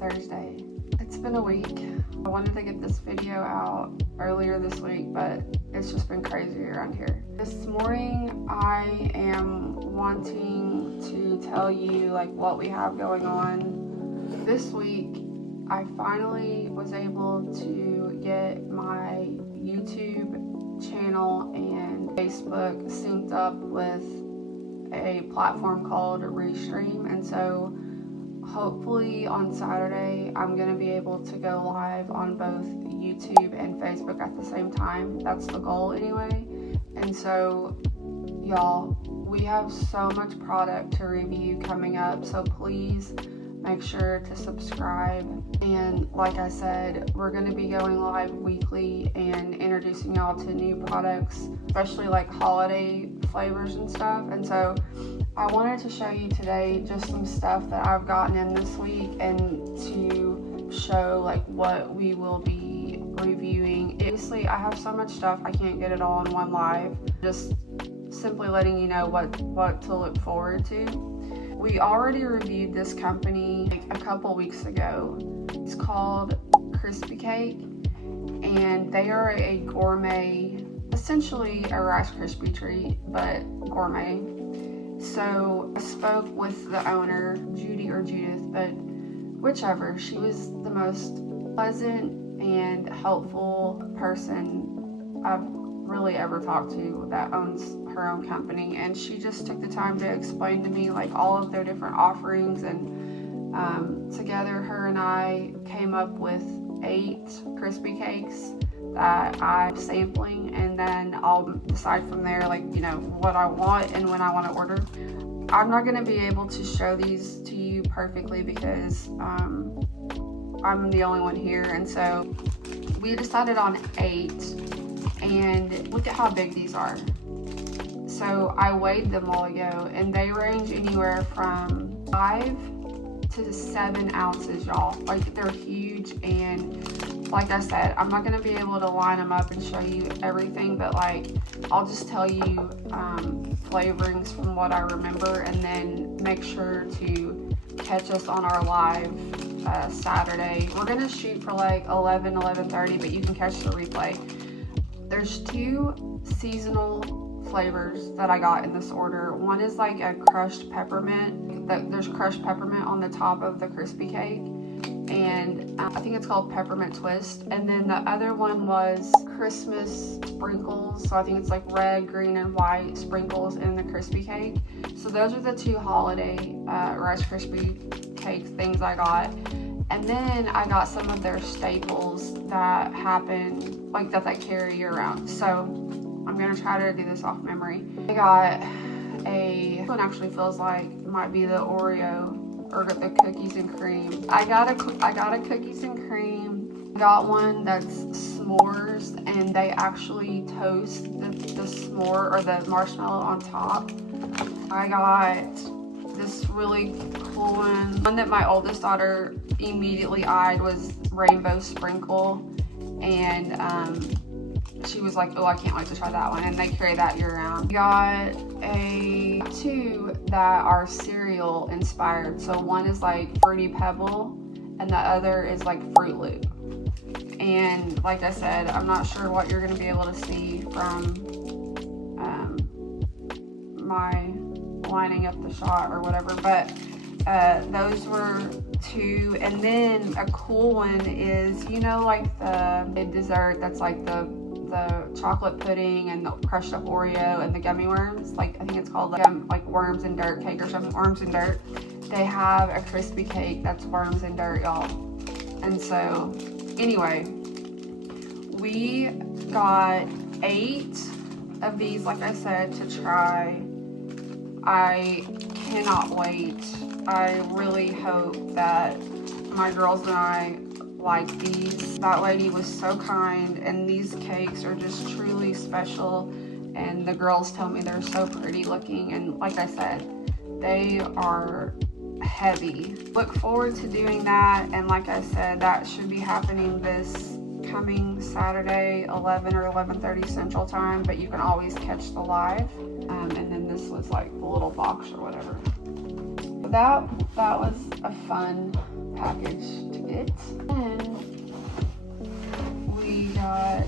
Thursday. It's been a week. I wanted to get this video out earlier this week, but it's just been crazy around here. This morning, I am wanting to tell you like what we have going on. This week, I finally was able to get my YouTube channel and Facebook synced up with a platform called Restream, and so hopefully on Saturday I'm going to be able to go live on both YouTube and Facebook at the same time. That's the goal anyway. And so y'all, we have so much product to review coming up, so please make sure to subscribe. And like I said, we're going to be going live weekly and introducing y'all to new products, especially like holiday flavors and stuff. And so I wanted to show you today just some stuff that I've gotten in this week and to show like what we will be reviewing. Obviously, I have so much stuff, I can't get it all in one live. Just simply letting you know what to look forward to. We already reviewed this company like a couple weeks ago. It's called Crispy Cake, and they are a gourmet, essentially a Rice Krispie treat, but gourmet. So I spoke with the owner, Judy or Judith, but whichever. She was the most pleasant and helpful person I've really ever talked to that owns her own company, and she just took the time to explain to me like all of their different offerings, and together her and I came up with 8 crispy cakes that I'm sampling, and then I'll decide from there like, you know, what I want and when I want to order. I'm not going to be able to show these to you perfectly because I'm the only one here, and so we decided on 8, and look at how big these are. So I weighed them a while ago, and they range anywhere from 5 to 7 ounces, y'all. Like, they're huge, and like I said, I'm not going to be able to line them up and show you everything, but like, I'll just tell you flavorings from what I remember, and then make sure to catch us on our live Saturday. We're going to shoot for like 11:30, but you can catch the replay. There's 2 seasonal flavors that I got in this order. One is like a crushed peppermint. There's crushed peppermint on the top of the crispy cake, and I think it's called peppermint twist. And then the other one was Christmas sprinkles, so I think it's like red, green, and white sprinkles in the crispy cake. So those are the 2 holiday Rice Krispie cake things I got. And then I got some of their staples that happen, like that they carry year round. So I'm gonna try to do this off memory. I got this one actually feels like it might be the Oreo or the cookies and cream. I got a cookies and cream. I got one that's s'mores, and they actually toast the s'more or the marshmallow on top. I got this really cool one that my oldest daughter immediately eyed was rainbow sprinkle, and she was like, oh, I can't wait to try that one, and they carry that year round. We got 2 that are cereal inspired. So one is like Fruity Pebble, and the other is like Fruit Loop. And like I said, I'm not sure what you're going to be able to see from my lining up the shot or whatever, but those were 2. And then a cool one is, you know, like the dessert that's like the chocolate pudding and the crushed up Oreo and the gummy worms, like I think it's called like worms and dirt cake or something. Worms and dirt. They have a crispy cake that's worms and dirt, y'all. And so anyway, we got 8 of these, like I said, to try. I cannot wait. I really hope that my girls and I like these. That lady was so kind, and these cakes are just truly special, and the girls tell me they're so pretty looking, and like I said, they are heavy. Look forward to doing that, and like I said, that should be happening this coming Saturday, 11 or 11:30 Central Time, but you can always catch the live. And then this was like the little box or whatever. That was a fun package to get. And we got,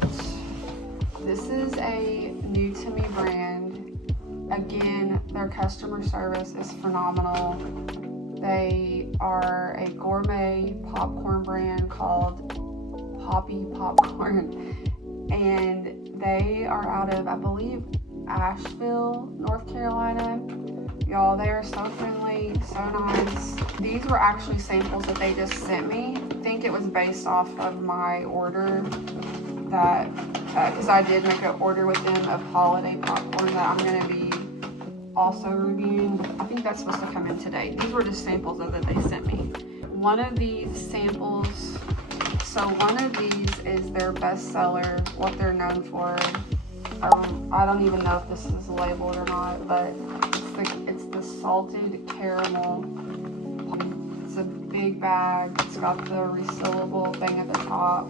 this is a new to me brand. Again, their customer service is phenomenal. They are a gourmet popcorn brand called Poppy Popcorn, and they are out of, I believe, Asheville, North Carolina. Y'all, they are so friendly, so nice. These were actually samples that they just sent me. I think it was based off of my order that, because I did make an order with them of holiday popcorn that I'm going to be also reviewing. I think that's supposed to come in today. These were just samples that they sent me. One of these samples, so one of these is their bestseller, what they're known for. I don't even know if this is labeled or not, but it's the salted caramel. It's a big bag. It's got the resealable thing at the top.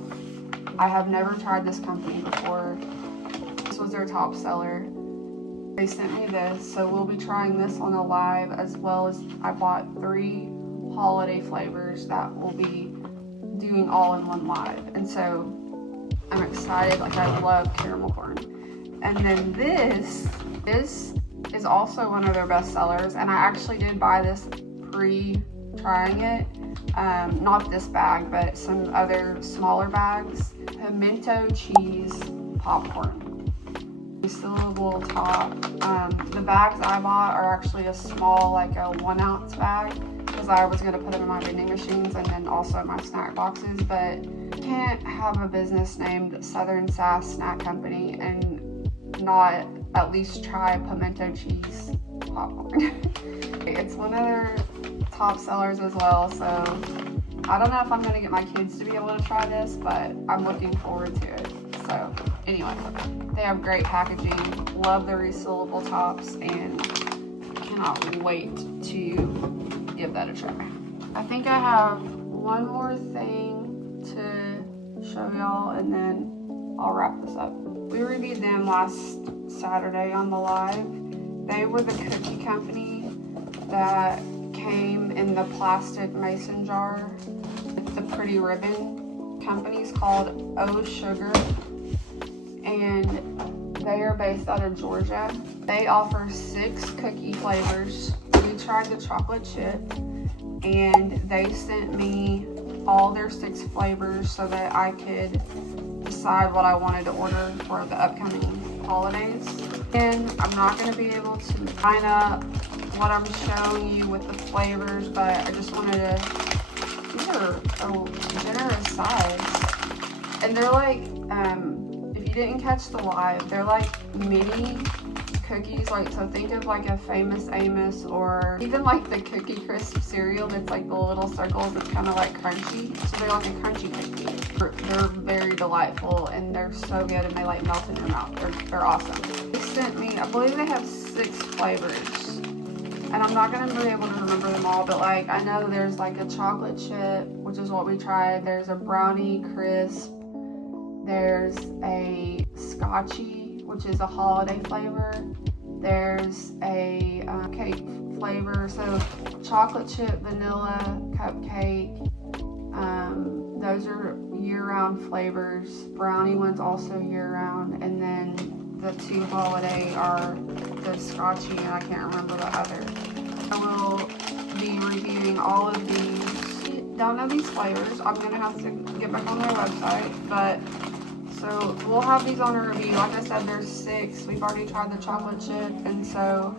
I have never tried this company before. This was their top seller. They sent me this, so we'll be trying this on a live, as well as I bought 3 holiday flavors that we'll be doing all in one live. And so I'm excited. Like, I love caramel corn. And then this is also one of their best sellers, and I actually did buy this pre-trying it. Not this bag, but some other smaller bags. Pimento cheese popcorn. Resealable top. The bags I bought are actually a small, like a 1 ounce bag, because I was going to put them in my vending machines and then also my snack boxes. But you can't have a business named Southern Sass Snack Company and not at least try pimento cheese popcorn. It's one of their top sellers as well, so I don't know if I'm going to get my kids to be able to try this, but I'm looking forward to it. So anyway, they have great packaging, love the resealable tops, and cannot wait to give that a try. I think I have one more thing to show y'all, and then I'll wrap this up. We reviewed them last Saturday on the live. They were the cookie company that came in the plastic mason jar. It's the Pretty Ribbon company's called Oh Sugar, and they are based out of Georgia. They offer 6 cookie flavors. We tried the chocolate chip, and they sent me all their 6 flavors so that I could decide what I wanted to order for the upcoming holidays. And I'm not going to be able to line up what I'm showing you with the flavors, but I just wanted to, these are a generous size. And they're like, if you didn't catch the live, they're like mini cookies. Like, so think of like a Famous Amos, or even like the Cookie Crisp cereal that's like the little circles that's kind of like crunchy. So they're like a crunchy cookie. They're very delightful, and they're so good, and they like melt in your mouth. They're awesome. They sent me, I believe they have 6 flavors, and I'm not going to be able to remember them all, but like I know there's like a chocolate chip, which is what we tried. There's a brownie crisp. There's a scotchy, which is a holiday flavor. There's a cake flavor, so chocolate chip, vanilla, cupcake. Those are year-round flavors. Brownie one's also year-round, and then the 2 holiday are the scotchy, and I can't remember the other. I will be reviewing all of these. Don't know these flavors. I'm gonna have to get back on their website, but so we'll have these on a review. Like I said, there's 6. We've already tried the chocolate chip, and so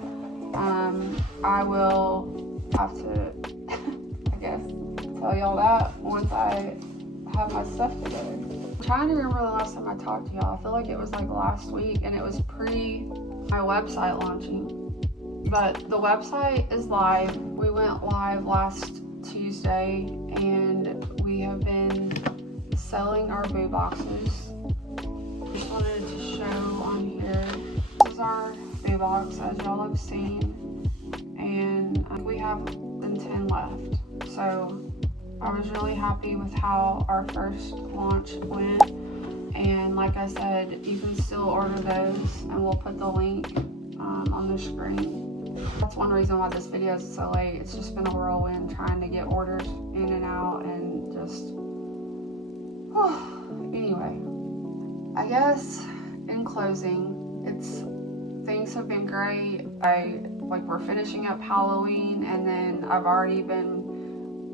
I will have to, I guess, tell y'all that once I have my stuff together. I'm trying to remember the last time I talked to y'all. I feel like it was like last week, and it was pre my website launching. But the website is live. We went live last Tuesday, and we have been selling our boo boxes. Just wanted to show on here. This is our boo box, as y'all have seen, and we have 10 left. So I was really happy with how our first launch went, and like I said, you can still order those, and we'll put the link on the screen. That's one reason why this video is so late. It's just been a whirlwind trying to get orders in and out, just, anyway, I guess in closing, things have been great. We're finishing up Halloween, and then I've already been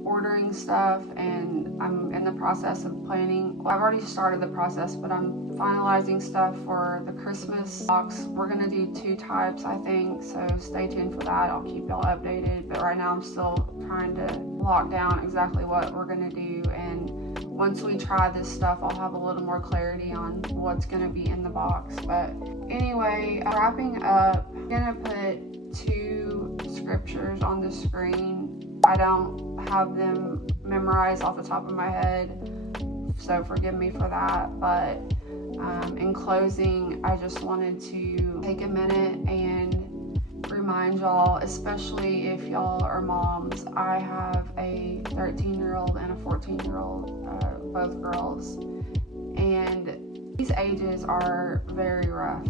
ordering stuff, and I'm in the process of planning. Well, I've already started the process, but I'm finalizing stuff for the Christmas box. We're gonna do 2 types, I think, so stay tuned for that. I'll keep y'all updated, but right now I'm still trying to lock down exactly what we're gonna do, and once we try this stuff, I'll have a little more clarity on what's gonna be in the box. But anyway, wrapping up, I'm gonna put 2 scriptures on the screen. I don't have them memorized off the top of my head, so forgive me for that. But in closing, I just wanted to take a minute and remind y'all, especially if y'all are moms. I have a 13-year-old and a 14-year-old, both girls, and these ages are very rough.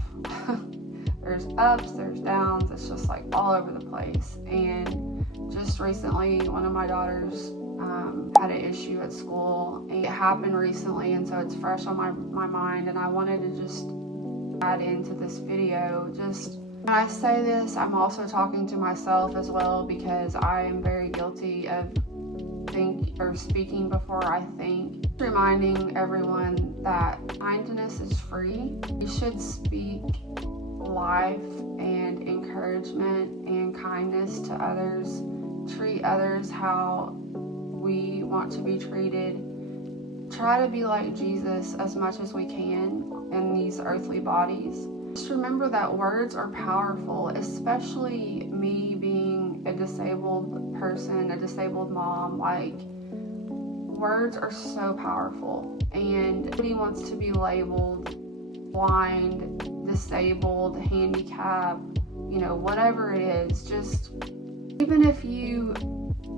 There's ups, there's downs, it's just like all over the place. And just recently, one of my daughters had an issue at school. It happened recently, and so it's fresh on my mind, and I wanted to just add into this video. Just when I say this, I'm also talking to myself as well, because I am very guilty of speaking before I think. Reminding everyone that kindness is free. You should speak life and encouragement and kindness to others. Treat others how we want to be treated. Try to be like Jesus as much as we can in these earthly bodies. Just remember that words are powerful, especially me being a disabled person, a disabled mom. Like, words are so powerful, and nobody wants to be labeled blind, disabled, handicapped, whatever it is. Just, even if you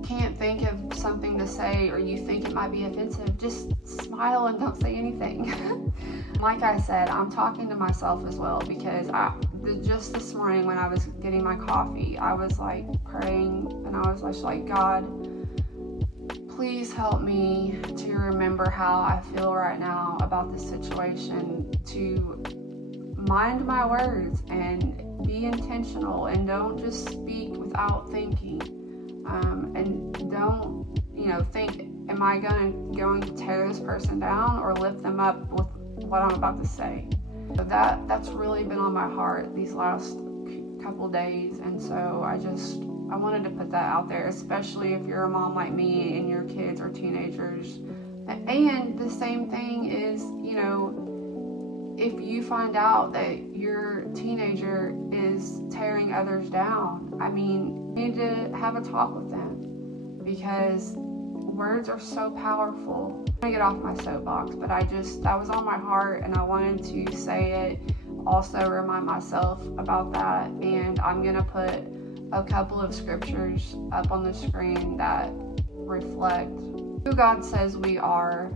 can't think of something to say, or you think it might be offensive, just smile and don't say anything. Like I said, I'm talking to myself as well, because just this morning when I was getting my coffee, I was like praying, and I was like, God, please help me to remember how I feel right now about this situation, to mind my words and be intentional, and don't just speak without thinking. And don't, think, am I going to tear this person down or lift them up with what I'm about to say? So that's really been on my heart these last couple days, and so I wanted to put that out there, especially if you're a mom like me and your kids are teenagers. And the same thing is, if you find out that your teenager is tearing others down, you need to have a talk with them, because words are so powerful. I'm gonna get off my soapbox, but that was on my heart, and I wanted to say it, also remind myself about that. And I'm gonna put a couple of scriptures up on the screen that reflect who God says we are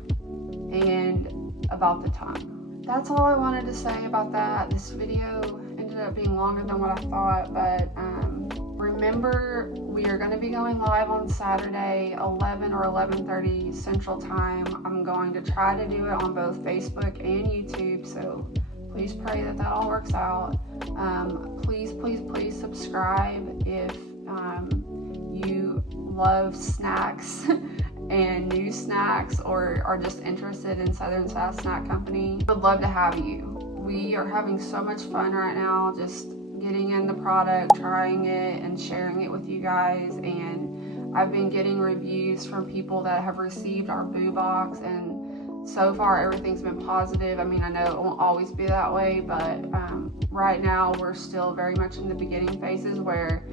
and about the time. That's all I wanted to say about that. This video ended up being longer than what I thought, but remember, we are going to be going live on Saturday, 11 or 11:30 Central Time. I'm going to try to do it on both Facebook and YouTube, so please pray that all works out. Please subscribe if you love snacks and new snacks, or are just interested in Southern Sass Snack Company. Would love to have you. We are having so much fun right now, just getting in the product, trying it, and sharing it with you guys. And I've been getting reviews from people that have received our Boo Box, and so far everything's been positive. I know it won't always be that way, but right now we're still very much in the beginning phases, where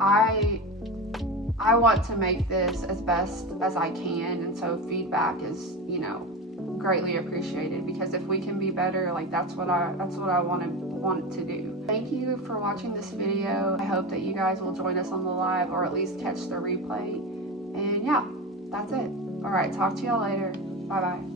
I want to make this as best as I can, and so feedback is, greatly appreciated, because if we can be better, that's what I want to do. Thank you for watching this video. I hope that you guys will join us on the live, or at least catch the replay. And yeah, that's it. All right, talk to y'all later. Bye bye.